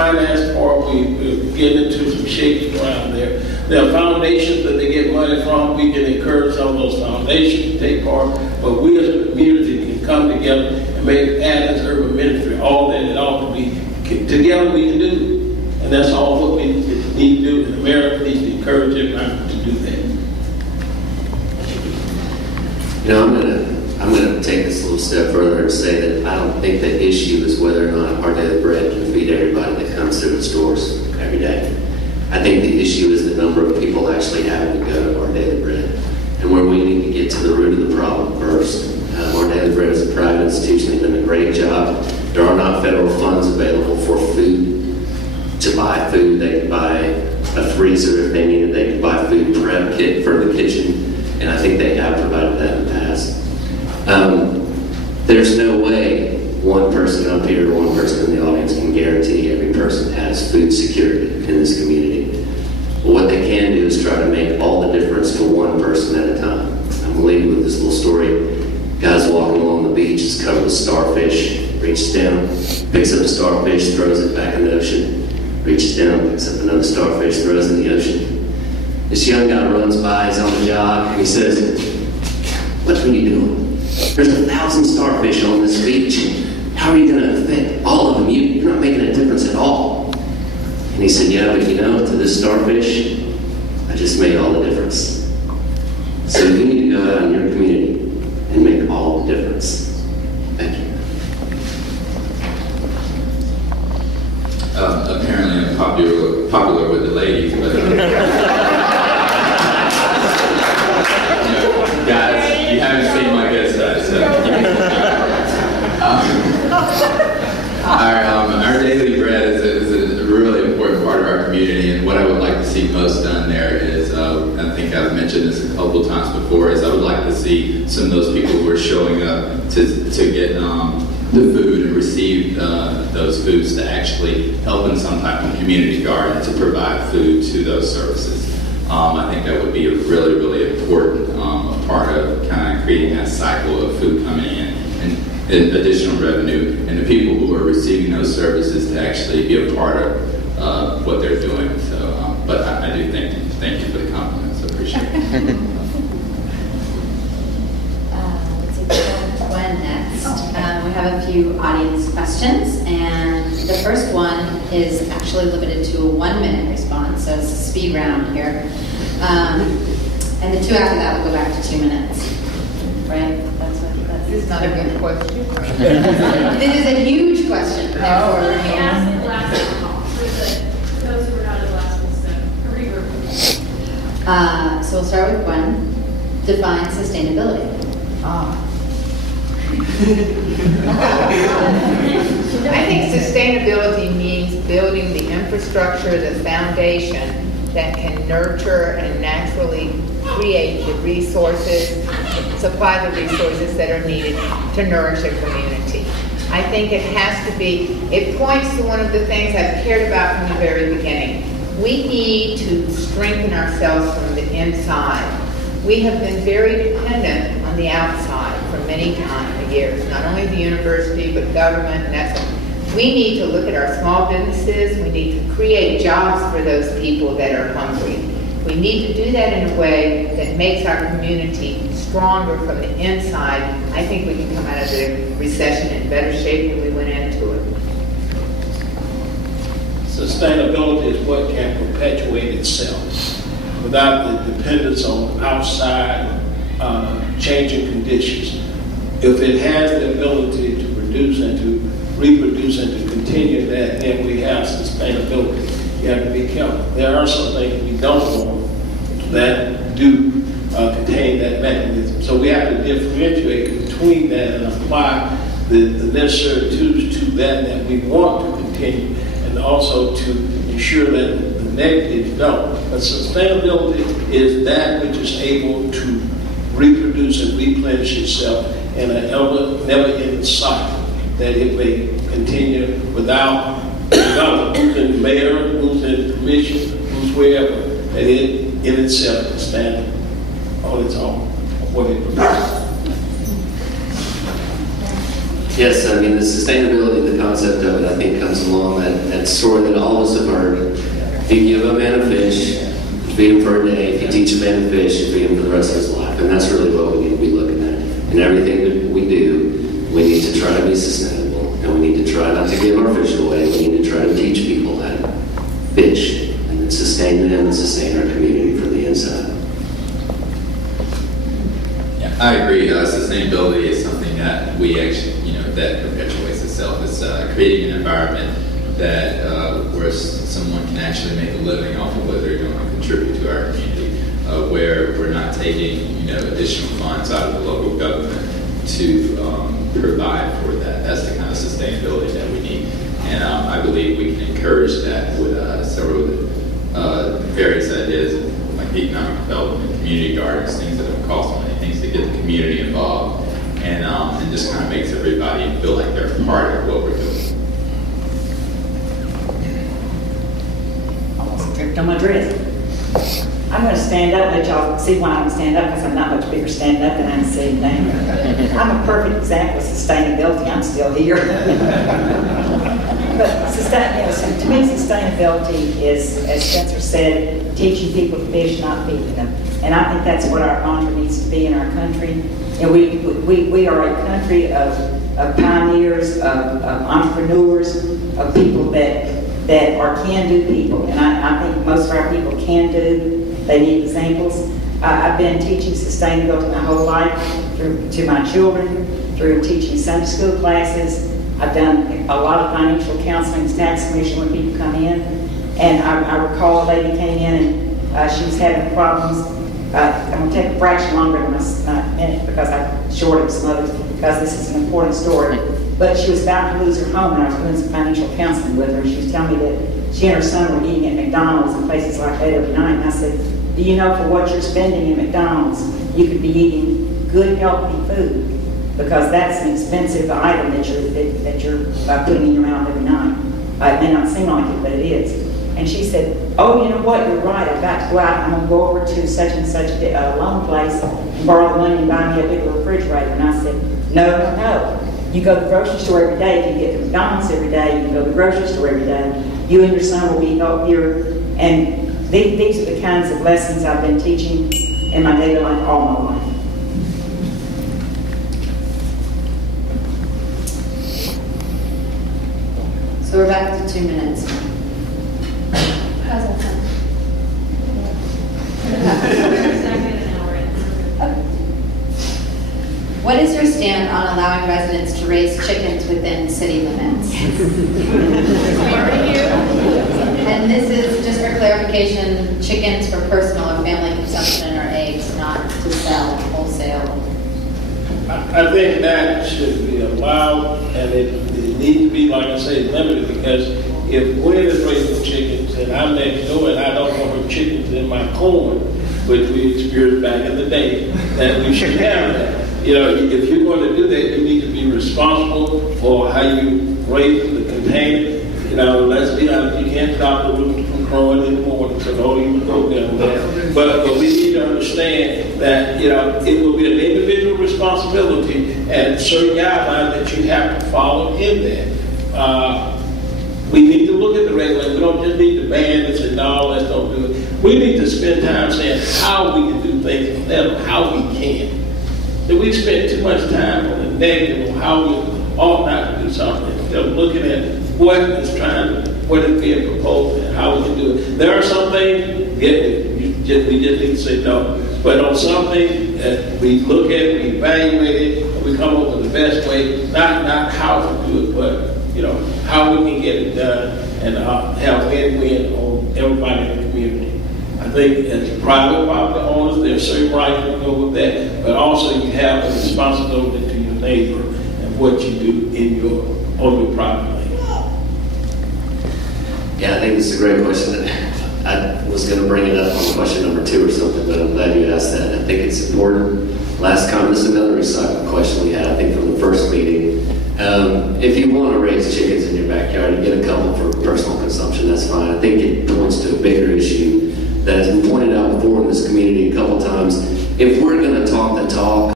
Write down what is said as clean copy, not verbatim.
finance part, we're getting into some shaky ground there. There are foundations that they get money from. We can encourage some of those foundations to take part, but we as a community can come together and make Athens urban ministry all that it ought to be. Together we can do it, and that's all what we need to do. And America needs to encourage everybody to do that. You know, I'm gonna take this a little step further and say that I don't think the issue is whether or not Our Daily Bread can feed everybody that comes through the stores every day. I think the issue is the number of people actually having to go to Our Daily Bread, and where we need to get to the root of the problem first. Our Daily Bread is a private institution. They've done a great job. There are not federal funds available for food. To buy food, they can buy a freezer if they need it. They can buy food prep kit for the kitchen. And I think they have provided that in the past. There's no way one person up here or one person in the audience can guarantee every person has food security in this community. But what they can do is try to make all the difference for one person at a time. I'm going to leave you with this little story. Guy's walking along the beach, it's covered with starfish, reaches down, picks up a starfish, throws it back in the ocean, reaches down, picks up another starfish, throws it in the ocean. This young guy runs by, he's on the jog, and he says, "What are you doing? There's 1,000 starfish on this beach. How are you going to affect all of them? You're not making a difference at all." And he said, "Yeah, but you know, to this starfish, I just made all the difference." So you need to go out in your community and make all the difference. Thank you. Apparently I'm popular with the ladies, but guys, you haven't seen my good side, so. Our Daily Bread is a really important part of our community, and what I would like to see most done there is, I think I've mentioned this a couple times before, is I would like to see some of those people who are showing up to get the food and receive those foods to actually help in some type of community garden to provide food to those services. I think that would be a really, really important part of kind of creating that cycle of food coming in and additional revenue, and the people who are receiving those services to actually be a part of what they're doing. So, but I do thank you for the compliments. I appreciate it. Gwen next. We have a few audience questions, and the first one is actually limited to a 1-minute response, so it's a speed round here. And the two after that will go back to 2 minutes. Right? This is not a good question. This is a huge question. Well, let me ask the last call for those who were not in the last one, so So we'll start with Gwen. Define sustainability. I think sustainability means building the infrastructure, the foundation that can nurture and naturally create the resources, supply the resources that are needed to nourish a community. I think it has to be, it points to one of the things I've cared about from the very beginning. We need to strengthen ourselves from the inside. We have been very dependent on the outside for many years, not only the university, but government, and that's we need to look at our small businesses. We need to create jobs for those people that are hungry. We need to do that in a way that makes our community stronger from the inside. I think we can come out of the recession in better shape than we went into it. Sustainability is what can perpetuate itself without the dependence on outside changing conditions. If it has the ability to produce and to reproduce and to continue that, then we have sustainability. You have to be careful. There are some things we don't want that do contain that mechanism. So we have to differentiate between that and apply the necessary tools to that we want to continue, and also to ensure that the negatives don't. But sustainability is that which is able to reproduce and replenish itself in a never-ending cycle, that it may continue without losing the mayor, losing the commission, lose wherever, that it in itself can stand on its own, what it produces. Yes, I mean, the sustainability, the concept of it, I think comes along that story that all of us have heard. If you give a man a fish, feed him for a day. If you teach a man to fish, you feed him for the rest of his life. And that's really what we need to be looking at. In everything that we do, we need to try to be sustainable. And we need to try not to give our fish away. We need to try to teach people how to fish and sustain them and sustain our community from the inside. Yeah, I agree. Sustainability is something that we actually, that perpetuates itself. It's creating an environment that where someone can actually make a living off of what they're doing and contribute to our community, where we're not taking additional funds out of the local government to provide for that. That's the kind of sustainability that we need, and I believe we can encourage that with several various ideas like economic development, community gardens, things that don't cost money, things that get the community involved, and just kind of makes everybody feel like they're part of what we're doing. Tripped on my dress. I'm going to stand up and let y'all see why I'm stand up, because I'm not much bigger standing up than I'm sitting down. I'm a perfect example of sustainability. I'm still here. But to me, sustainability is, as Spencer said, teaching people to fish, not feeding them. And I think that's what our mantra needs to be in our country. And we are a country of pioneers, of entrepreneurs, of people that are can-do people. And I think most of our people can do. They need examples. I've been teaching sustainability my whole life to my children, through teaching Sunday school classes. I've done a lot of financial counseling, tax commission when people come in. And I recall a lady came in and she was having problems. I'm going to take a fraction longer than a minute because I'm short of some others, because this is an important story. But she was about to lose her home, and I was doing some financial counseling with her. She was telling me that she and her son were eating at McDonald's and places like that every night. And I said, do you know for what you're spending at McDonald's, you could be eating good, healthy food? Because that's an expensive item that you're putting in your mouth every night. It may not seem like it, but it is. And she said, oh, you know what, you're right. I've got to go out. I'm going to go over to such and such a loan place and borrow the money and buy me a big refrigerator. And I said, no. You go to the grocery store every day. If you get to McDonald's every day, you can go to the grocery store every day. You and your son will be healthier. And these are the kinds of lessons I've been teaching in my daily life all my life. So we're back to 2 minutes. How's that sound? Exactly an hour in. What is your stand on allowing residents to raise chickens within city limits? And this is, just for clarification, chickens for personal or family consumption or eggs, not to sell wholesale. I think that should be allowed, and it needs to be, like I say, limited, because if Gwen is raising chickens and I'm next door and I don't want her chickens in my corn, which we experienced back in the day, then we should have that. If you're going to do that, you need to be responsible for how you raise the container. Let's be honest, you can't stop the rooster from crowing in the morning, so don't even go there. But we need to understand that, it will be an individual responsibility and certain guidelines that you have to follow in that. We need to look at the regulations. We don't just need to ban this and no, let's don't do it. We need to spend time saying how we can do things instead of how we can. That we spend too much time on the negative, on how we ought not to do something, instead of looking at what is being proposed and how we can do it. There are some things we just need to say no. But on something that we look at, we evaluate it, and we come up with the best way, not how to do it, but how we can get it done and have win-win on everybody in the community. I think as private property owners, there's certain rights to go with that, but also you have a responsibility to your neighbor and what you do on your property. Yeah, I think this is a great question. I was going to bring it up on question number 2 or something, but I'm glad you asked that. I think it's important. Last comment, this is another recycled question we had, I think, from the first meeting. If you want to raise chickens in your backyard and get a couple for personal consumption, that's fine. I think it points to a bigger issue that has been pointed out before in this community a couple times. If we're going to talk the talk,